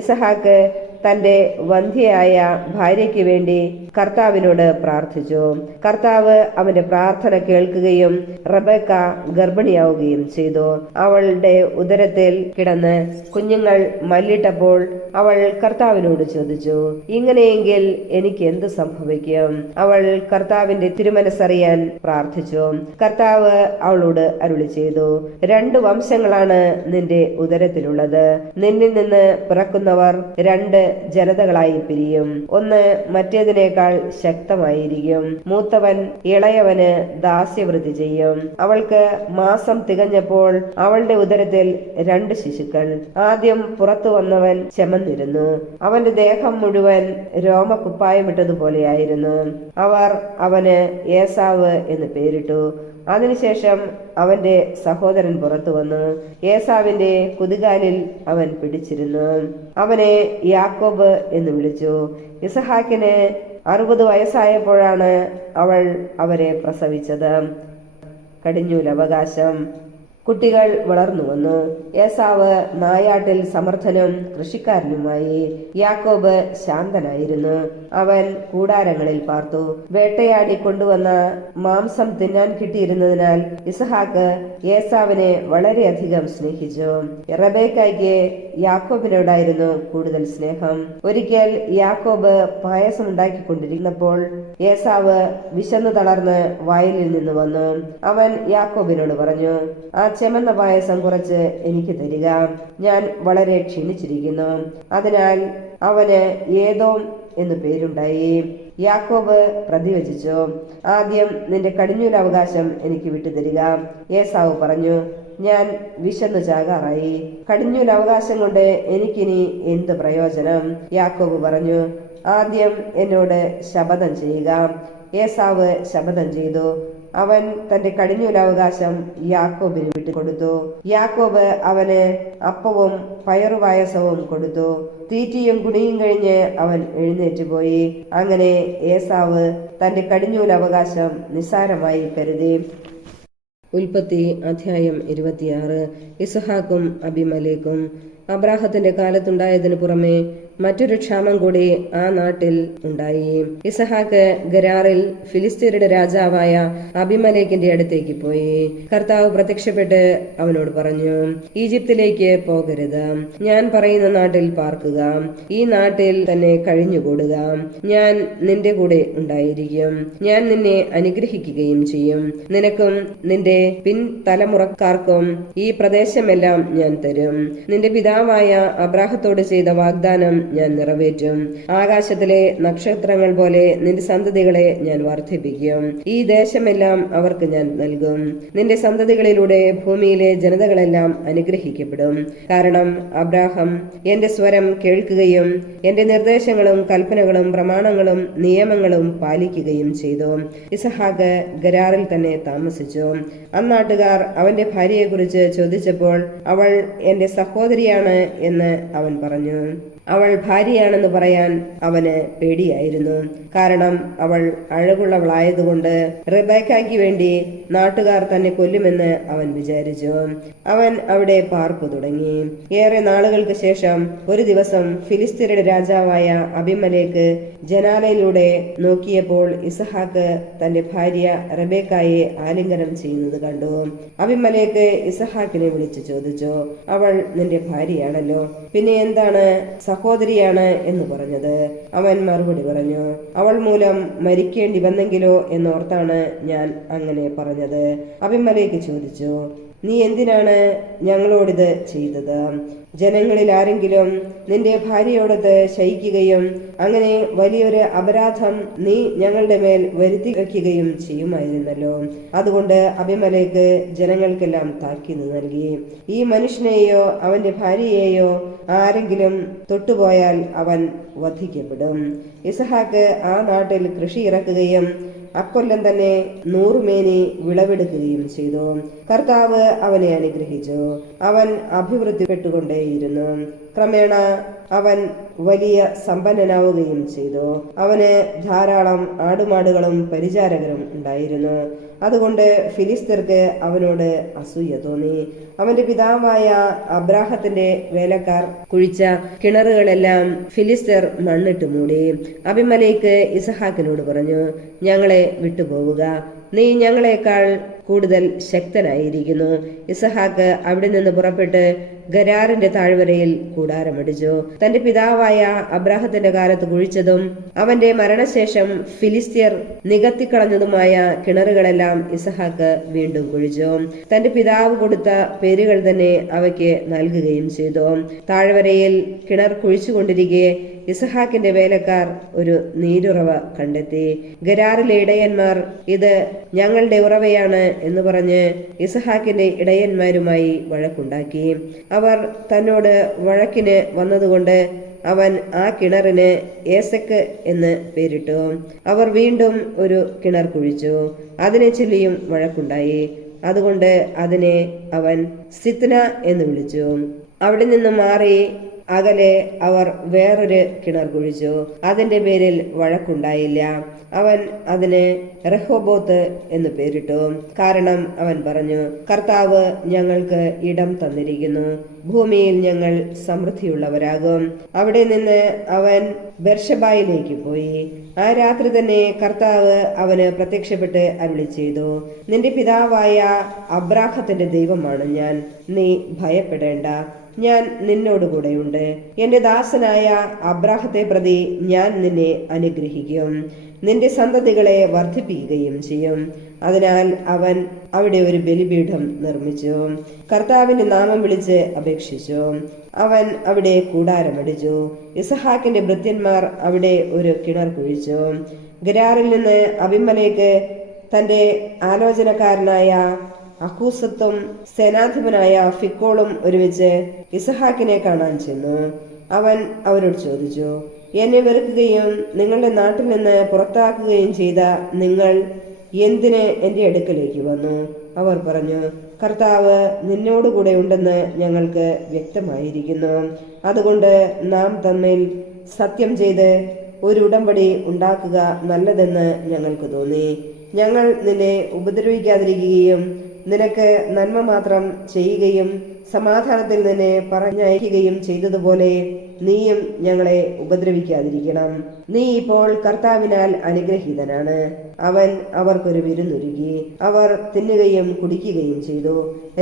ഇസഹാക്ക് തന്റെ വന്ധ്യയായ ഭാര്യയ്ക്ക് വേണ്ടി കർത്താവിനോട് പ്രാർത്ഥിച്ചു. കർത്താവ് അവന്റെ പ്രാർത്ഥന കേൾക്കുകയും റബേക്ക ഗർഭിണിയാവുകയും ചെയ്തു. അവളുടെ ഉദരത്തിൽ കിടന്ന് കുഞ്ഞുങ്ങൾ മല്ലിട്ടപ്പോൾ അവൾ കർത്താവിനോട് ചോദിച്ചു, ഇങ്ങനെയെങ്കിൽ എനിക്ക് എന്ത് സംഭവിക്കും? അവൾ കർത്താവിന്റെ തിരുമനസ്സറിയാൻ പ്രാർത്ഥിച്ചു. കർത്താവ് അവളോട് അരുളി ചെയ്തു, 2 വംശങ്ങളാണ് നിന്റെ ഉദരത്തിലുള്ളത്. നിന്നിൽ നിന്ന് പിറക്കുന്നവർ 2 ജനതകളായി പിരിയും. ഒന്ന് മറ്റേതിനേക്കാൾ ശക്തമായിരിക്കും. മൂത്തവൻ ഇളയവന് ദാസ്യവൃത്തി ചെയ്യും. അവൾക്ക് മാസം തികഞ്ഞപ്പോൾ അവളുടെ ഉദരത്തിൽ 2 ശിശുക്കൾ. ആദ്യം പുറത്തു വന്നവൻ ചെമന്നിരുന്നു. അവന്റെ ദേഹം മുഴുവൻ രോമകുപ്പായമിട്ടതുപോലെയായിരുന്നു. അവർ അവന് ഏസാവ് എന്ന് പേരിട്ടു. അതിനുശേഷം അവന്റെ സഹോദരൻ പുറത്തു വന്നു. ഏസാവിന്റെ കുതികാലിൽ അവൻ പിടിച്ചിരുന്നു. അവനെ യാക്കോബ് എന്ന് വിളിച്ചു. ഇസഹാക്കിന് 60 വയസ്സായപ്പോഴാണ് അവൾ അവരെ പ്രസവിച്ചത്. കടിഞ്ഞൂലവകാശം. കുട്ടികൾ വളർന്നു വന്നു. ഏസാവ് നായാട്ടിൽ സമർത്ഥനും കൃഷിക്കാരനുമായി. യാക്കോബ് ശാന്തനായിരുന്നു. അവൻ കൂടാരങ്ങളിൽ പാർത്തു. വേട്ടയാടി കൊണ്ടുവന്ന മാംസം തിന്നാൻ കിട്ടിയിരുന്നതിനാൽ ഇസഹാക്ക് ഏസാവിനെ വളരെയധികം സ്നേഹിച്ചു. റബേക്കായ്ക്ക് യാക്കോബിനോടായിരുന്നു കൂടുതൽ സ്നേഹം. ഒരിക്കൽ യാക്കോബ് പായസം ഉണ്ടാക്കിക്കൊണ്ടിരുന്നപ്പോൾ ഏസാവ് വിശന്നു തളർന്ന് വയലിൽ നിന്ന് വന്നു. അവൻ യാക്കോബിനോട് പറഞ്ഞു, ആ ചെമന്ന പായസം കുറച്ച് എനിക്ക് തരിക. ഞാൻ വളരെ ക്ഷീണിച്ചിരിക്കുന്നു. അതിനാൽ അവന് ഏദോം എന്നു പേരുണ്ടായി. യാക്കോബ് പ്രതിവചിച്ചു, ആദ്യം നിന്റെ കടിഞ്ഞൂലവകാശം എനിക്ക് വിട്ടുതരിക. ഏസാവ് പറഞ്ഞു, ഞാൻ വിശന്നു ചാകാറായി. കടിഞ്ഞൂലവകാശം കൊണ്ട് എനിക്കിനി എന്ത് പ്രയോജനം? യാക്കോബ് പറഞ്ഞു, ആദ്യം എന്നോട് ശപഥം ചെയ്യുക. ഏസാവ് ശപഥം ചെയ്തു. അവൻ തന്റെ കടിഞ്ഞൂലവകാശം യാക്കോബിന് വിട്ടുകൊടുത്തു. യാക്കോബ് അവന് അപ്പവും പയറുപായസവും കൊടുത്തു. തീറ്റിയും കുടിയും കഴിഞ്ഞ് അവൻ എഴുന്നേറ്റുപോയി. അങ്ങനെ ഏസാവ് തന്റെ കടിഞ്ഞൂലവകാശം നിസ്സാരമായി കരുതി. ഉൽപ്പത്തി അധ്യായം 26. ഇസ്ഹാക്കും അബിമലേക്കും. അബ്രാഹത്തിന്റെ കാലത്തുണ്ടായതിനു പുറമെ മറ്റൊരു ക്ഷാമം കൂടി ആ നാട്ടിൽ ഉണ്ടായി. ഇസഹാക്ക് ഗരാറിൽ ഫിലിസ്തീനയുടെ രാജാവായ അബിമലേക്കിന്റെ അടുത്തേക്ക് പോയി. കർത്താവ് പ്രത്യക്ഷപ്പെട്ട് അവനോട് പറഞ്ഞു, ഈജിപ്തിലേക്ക് പോകരുത്. ഞാൻ പറയുന്ന നാട്ടിൽ പാർക്കുക. ഈ നാട്ടിൽ തന്നെ കഴിഞ്ഞുകൂടുക. ഞാൻ നിന്റെ കൂടെ ഉണ്ടായിരിക്കും. ഞാൻ നിന്നെ അനുഗ്രഹിക്കുകയും ചെയ്യും. നിനക്കും നിന്റെ പിൻതലമുറക്കാർക്കും ഈ പ്രദേശമെല്ലാം ഞാൻ തരും. നിന്റെ പിതാവായ അബ്രാഹത്തോട് ചെയ്ത വാഗ്ദാനം ഞാൻ നിറവേറ്റും. ആകാശത്തിലെ നക്ഷത്രങ്ങൾ പോലെ നിന്റെ സന്തതികളെ ഞാൻ വർദ്ധിപ്പിക്കും. ഈ ദേശമെല്ലാം അവർക്ക് ഞാൻ നൽകും. നിന്റെ സന്തതികളിലൂടെ ഭൂമിയിലെ ജനതകളെല്ലാം അനുഗ്രഹിക്കപ്പെടും. കാരണം അബ്രാഹം എന്റെ സ്വരം കേൾക്കുകയും എന്റെ നിർദ്ദേശങ്ങളും കൽപ്പനകളും പ്രമാണങ്ങളും നിയമങ്ങളും പാലിക്കുകയും ചെയ്തു. ഇസഹാക്ക് ഗരാറിൽ തന്നെ താമസിച്ചു. അന്നാട്ടുകാർ അവന്റെ ഭാര്യയെക്കുറിച്ച് ചോദിച്ചപ്പോൾ അവൾ എന്റെ സഹോദരിയാണ് എന്ന് അവൻ പറഞ്ഞു. അവൾ ഭാര്യയാണെന്ന് പറയാൻ അവന് പേടിയായിരുന്നു. കാരണം അവൾ അഴകുള്ളവളായതുകൊണ്ട് റെബേക്കായ്ക്ക് വേണ്ടി നാട്ടുകാർ തന്നെ കൊല്ലുമെന്ന് അവൻ വിചാരിച്ചു. അവൻ അവിടെ പാർപ്പു തുടങ്ങി. ഏറെ നാളുകൾക്ക് ശേഷം ഒരു ദിവസം ഫിലിസ്ത്യരുടെ രാജാവായ അബിമലേക്ക് ജനാലയിലൂടെ നോക്കിയപ്പോൾ ഇസഹാക്ക് തന്റെ ഭാര്യ റെബേക്കായെ ആലിംഗനം ചെയ്യുന്നത് കണ്ടു. അബിമലേക്ക് ഇസഹാക്കിനെ വിളിച്ചു ചോദിച്ചു, അവൾ നിന്റെ ഭാര്യയാണല്ലോ, പിന്നെ എന്താണ് സഹോദരിയാണ് എന്ന് പറഞ്ഞത്? അവൻ മറുപടി പറഞ്ഞു, അവൾ മൂലം മരിക്കേണ്ടി വന്നെങ്കിലോ എന്നോർത്താണ് ഞാൻ അങ്ങനെ പറഞ്ഞത്. അബിമലേക്ക് ചോദിച്ചു, നീ എന്തിനാണ് ഞങ്ങളോടിത് ചെയ്തത്? ജനങ്ങളിൽ ആരെങ്കിലും നിന്റെ ഭാര്യയോടത് ശയിക്കുകയും അങ്ങനെ വലിയൊരു അപരാധം നീ ഞങ്ങളുടെ മേൽ വരുത്തി വയ്ക്കുകയും ചെയ്യുമായിരുന്നല്ലോ. അതുകൊണ്ട് അബിമലേക്ക് ജനങ്ങൾക്കെല്ലാം താക്കീത് നൽകി, ഈ മനുഷ്യനെയോ അവന്റെ ഭാര്യയെയോ ആരെങ്കിലും തൊട്ടുപോയാൽ അവൻ വധിക്കപ്പെടും. ഇസഹാക്ക് ആ നാട്ടിൽ കൃഷി ഇറക്കുകയും അക്കൊല്ലം തന്നെ 100 മേനി വിളവെടുക്കുകയും ചെയ്തു. കർത്താവ് അവനെ അനുഗ്രഹിച്ചു. അവൻ അഭിവൃദ്ധിപ്പെട്ടുകൊണ്ടേയിരുന്നു. ക്രമേണ അവൻ വലിയ സമ്പന്നനാവുകയും ചെയ്തു. അവന് ധാരാളം ആടുമാടുകളും പരിചാരകരും ഉണ്ടായിരുന്നു. അതുകൊണ്ട് ഫിലിസ്ത്യർക്ക് അവനോട് അസൂയ തോന്നി. അവന്റെ പിതാവായ അബ്രാഹത്തിന്റെ വേലക്കാർ കുഴിച്ച കിണറുകളെല്ലാം ഫിലിസ്ത്യർ മണ്ണിട്ട് മൂടി. അബിമലേക്ക് ഇസഹാക്കിനോട് പറഞ്ഞു, ഞങ്ങളെ വിട്ടുപോവുക, നീ ഞങ്ങളെക്കാൾ കൂടുതൽ ശക്തനായിരിക്കുന്നു. ഇസഹാക്ക് അവിടെ നിന്ന് പുറപ്പെട്ട് ഗരാറിന്റെ താഴ്വരയിൽ കൂടാരമടിച്ചു. തന്റെ പിതാവായ അബ്രാഹത്തിന്റെ കാലത്ത് കുഴിച്ചതും അവന്റെ മരണശേഷം ഫിലിസ്ത്യർ നികത്തിക്കളഞ്ഞതുമായ കിണറുകളെല്ലാം ഇസഹാക്ക് വീണ്ടും കുഴിച്ചു. തന്റെ പിതാവ് കൊടുത്ത പേരുകൾ തന്നെ അവയ്ക്ക് നൽകുകയും ചെയ്തു. താഴ്വരയിൽ കിണർ കുഴിച്ചുകൊണ്ടിരിക്കെ ഇസഹാക്കിന്റെ വേലക്കാർ ഒരു നീരുറവ കണ്ടെത്തി. ഗരാറിലെ ഇടയന്മാർ ഇത് ഞങ്ങളുടെ ഉറവയാണ് എന്ന് പറഞ്ഞ് ഇസഹാക്കിന്റെ ഇടയന്മാരുമായി വഴക്കുണ്ടാക്കി. അവർ തന്നോട് വഴക്കിന് വന്നതുകൊണ്ട് അവൻ ആ കിണറിന് ഏസക്ക് എന്ന് പേരിട്ടു. അവർ വീണ്ടും ഒരു കിണർ കുഴിച്ചു. അതിനെ ചൊല്ലിയും വഴക്കുണ്ടായി. അതുകൊണ്ട് അതിനെ അവൻ സിത്ന എന്ന് വിളിച്ചു. അവിടെ നിന്ന് മാറി അകലെ അവർ വേറൊരു കിണർ കുഴിച്ചു. അതിന്റെ പേരിൽ വഴക്കുണ്ടായില്ല. അവൻ അതിന് റഹോബോത്ത് എന്ന് പേരിട്ടു. കാരണം അവൻ പറഞ്ഞു, കർത്താവ് ഞങ്ങൾക്ക് ഇടം തന്നിരിക്കുന്നു, ഭൂമിയിൽ ഞങ്ങൾ സമൃദ്ധിയുള്ളവരാകും. അവിടെ നിന്ന് അവൻ ബെർഷബായിലേക്ക് പോയി. ആ രാത്രി തന്നെ കർത്താവ് അവന് പ്രത്യക്ഷപ്പെട്ട് അരുളി ചെയ്തു, നിന്റെ പിതാവായ അബ്രാഹത്തിന്റെ ദൈവമാണ് ഞാൻ, നീ ഭയപ്പെടേണ്ട, ഞാൻ നിന്നോടുകൂടെയുണ്ട്. എന്റെ ദാസനായ അബ്രാഹത്തെ പ്രതി ഞാൻ നിന്നെ അനുഗ്രഹിക്കും, നിന്റെ സന്തതികളെ വർദ്ധിപ്പിക്കുകയും ചെയ്യും. അതിനാൽ അവൻ അവിടെ ഒരു ബലിപീഠം നിർമ്മിച്ചു. കർത്താവിന്റെ നാമം വിളിച്ച് അപേക്ഷിച്ചു. അവൻ അവിടെ കൂടാരമടിച്ചു. ഇസഹാക്കിന്റെ ഭൃത്യന്മാർ അവിടെ ഒരു കിണർ കുഴിച്ചു. ഗരാറിൽ നിന്ന് അബിമലേക്ക് തന്റെ ആലോചനക്കാരനായ അഹൂസത്തും സേനാധിപനായ ഫിക്കോളും ഒരുമിച്ച് ഇസഹാക്കിനെ കാണാൻ ചെന്നു. അവൻ അവരോട് ചോദിച്ചു, എന്നെ വെറുക്കുകയും നിങ്ങളുടെ നാട്ടിൽ നിന്ന് പുറത്താക്കുകയും ചെയ്ത നിങ്ങൾ എന്തിന് എന്റെ അടുക്കലേക്ക് വന്നു? അവർ പറഞ്ഞു, കർത്താവ് നിന്നോടുകൂടെ ഉണ്ടെന്ന് ഞങ്ങൾക്ക് വ്യക്തമായിരിക്കുന്നു. അതുകൊണ്ട് നാം തമ്മിൽ സത്യം ചെയ്ത് ഒരു ഉടമ്പടി ഉണ്ടാക്കുക നല്ലതെന്ന് ഞങ്ങൾക്ക് തോന്നി. ഞങ്ങൾ നിന്നെ ഉപദ്രവിക്കാതിരിക്കുകയും നിനക്ക് നന്മ മാത്രം ചെയ്യുകയും സമാധാനത്തിൽ നിന്നെ പറഞ്ഞയക്കുകയും ചെയ്തതുപോലെ നീയും ഞങ്ങളെ ഉപദ്രവിക്കാതിരിക്കണം. നീ ഇപ്പോൾ കർത്താവിനാൽ അനുഗ്രഹീതനാണ്. അവൻ അവർക്കൊരു വിരുന്നൊരുക്കി. അവർ തിന്നുകയും കുടിക്കുകയും ചെയ്തു.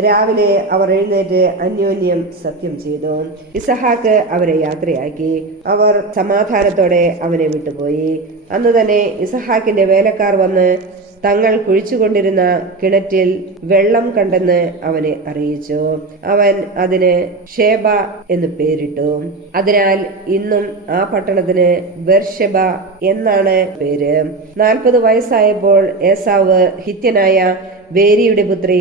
രാവിലെ അവർ എഴുന്നേറ്റ് അന്യോന്യം സത്യം ചെയ്തു. ഇസഹാക്ക് അവരെ യാത്രയാക്കി. അവർ സമാധാനത്തോടെ അവനെ വിട്ടുപോയി. അന്ന് തന്നെ ഇസഹാക്കിന്റെ വേലക്കാർ വന്ന് തങ്ങൾ കുഴിച്ചുകൊണ്ടിരുന്ന കിണറ്റിൽ വെള്ളം കണ്ടെന്ന് അവനെ അറിയിച്ചു. അവൻ അതിന് ഷേബ എന്ന് പേരിട്ടു. അതിനാൽ ഇന്നും ആ പട്ടണത്തിന് ബെർഷെബ എന്നാണ് പേര്. 40 വയസ്സായപ്പോൾ ഏസാവ് ഹിത്യനായ ബേരിയുടെ പുത്രി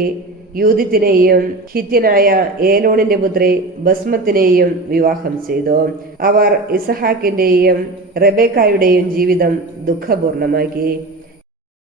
യൂദിത്തിനെയും ഹിത്യനായ ഏലോണിന്റെ പുത്രി ബസ്മത്തിനെയും വിവാഹം ചെയ്തു. അവർ ഇസഹാക്കിന്റെയും റെബേക്കായുടെയും ജീവിതം ദുഃഖപൂർണമാക്കി.